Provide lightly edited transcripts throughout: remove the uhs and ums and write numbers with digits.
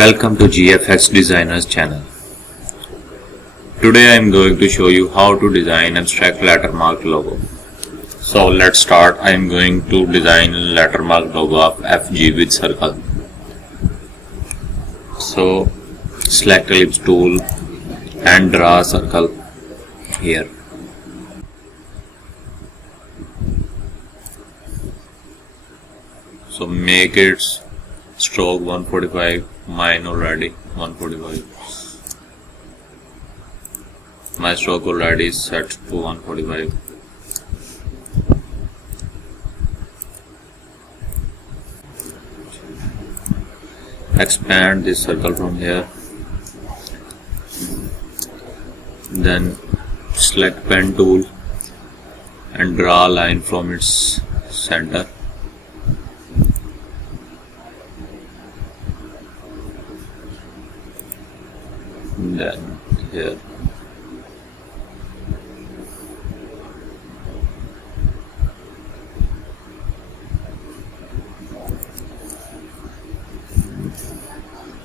Welcome to GFX Designers channel. Today I am going to show you how to design abstract lettermark logo. So let's start. I am going to design lettermark logo of FG with circle. So select ellipse tool and draw a circle here. So make its stroke 145, mine already 145. My stroke already is set to 145. Expand this circle from here. Then select pen tool and draw a line from its center. Then here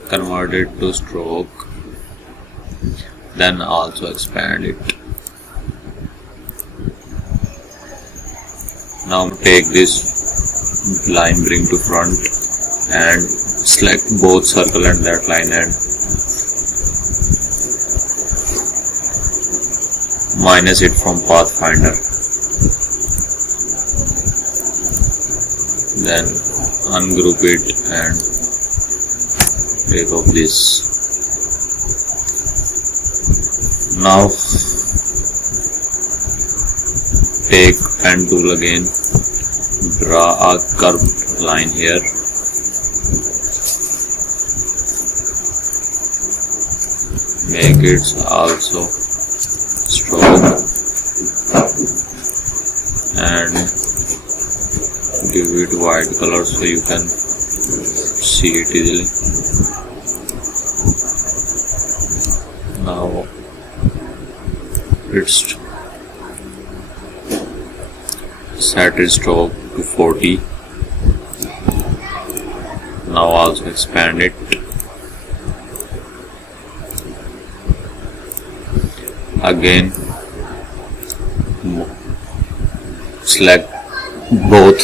convert it to stroke, then also expand it. Now take this line, bring to front and select both circle and that line and minus it from Pathfinder. Then ungroup it and take off this. Now take pen tool again, draw a curved line here. Make it also stroke and give it white color so you can see it easily. Now it's set its stroke to 40. Now also expand it. Again select both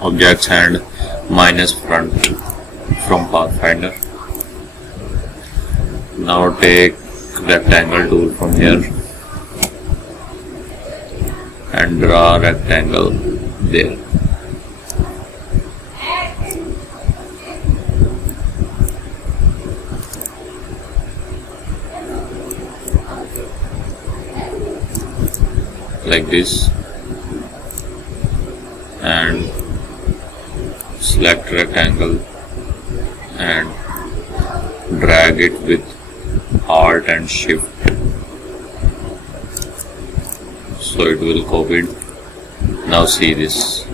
objects and minus front from Pathfinder. Now take rectangle tool from here and draw a rectangle there. Like this, and select rectangle and drag it with Alt and Shift so it will copy it. Now see this.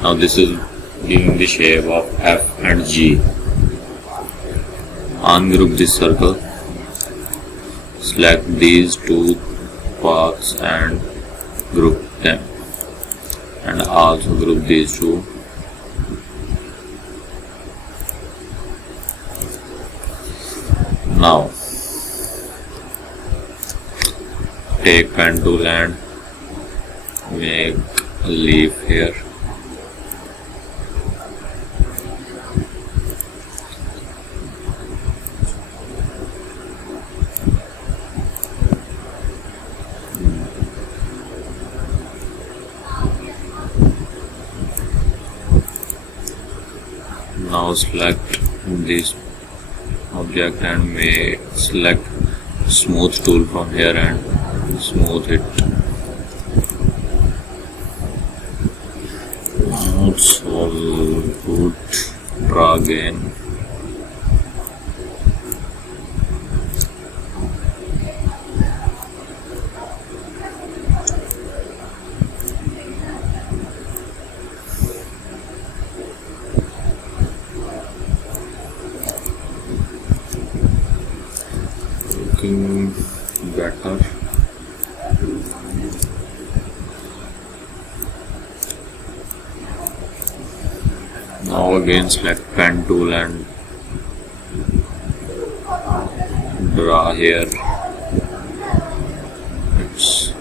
Now this is giving the shape of F and G. Ungroup this circle, select these two paths and group them, and also group these two. Now take pen tool and make a leaf here. Now select this object and may select smooth tool from here and smooth it. It's all good. Draw again. Better. Now again select pen tool and draw here. Let's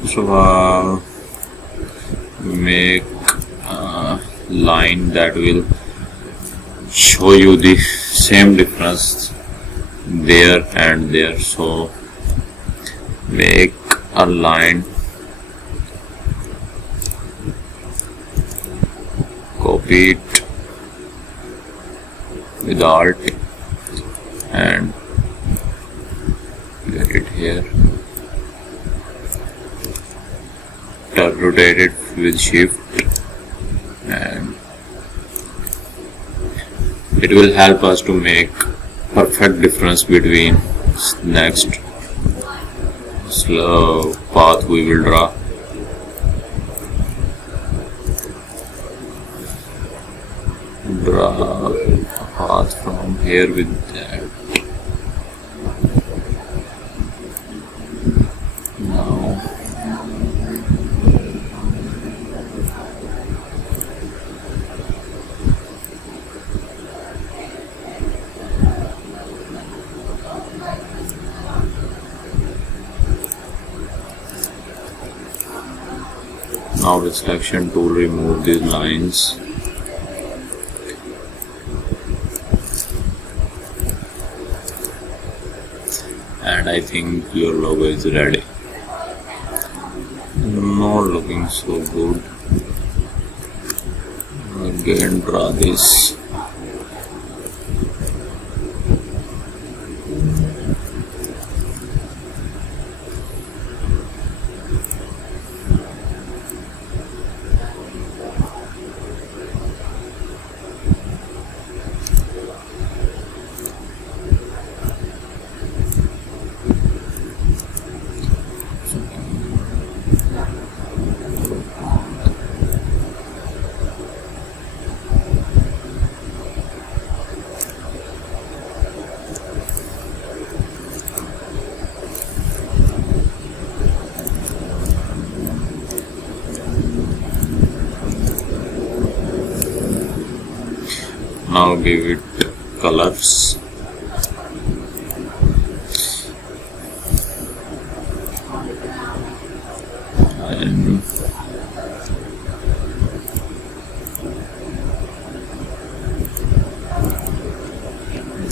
first of all make a line that will show you the same difference there and there. So make a line, copy it with Alt and get it here, rotate it with Shift, and it will help us to make perfect difference between next slow path we will draw. Draw a path from here with that. Now with selection tool, remove these lines. And I think your logo is ready. Not looking so good. Again, draw this. Now give it colors. And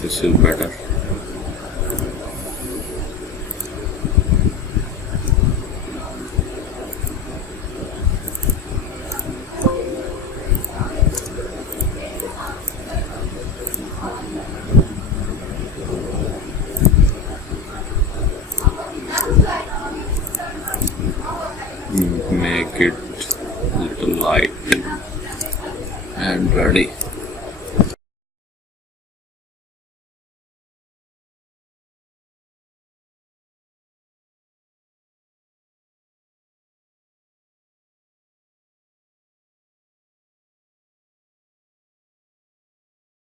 this is better. Make it little light and ready.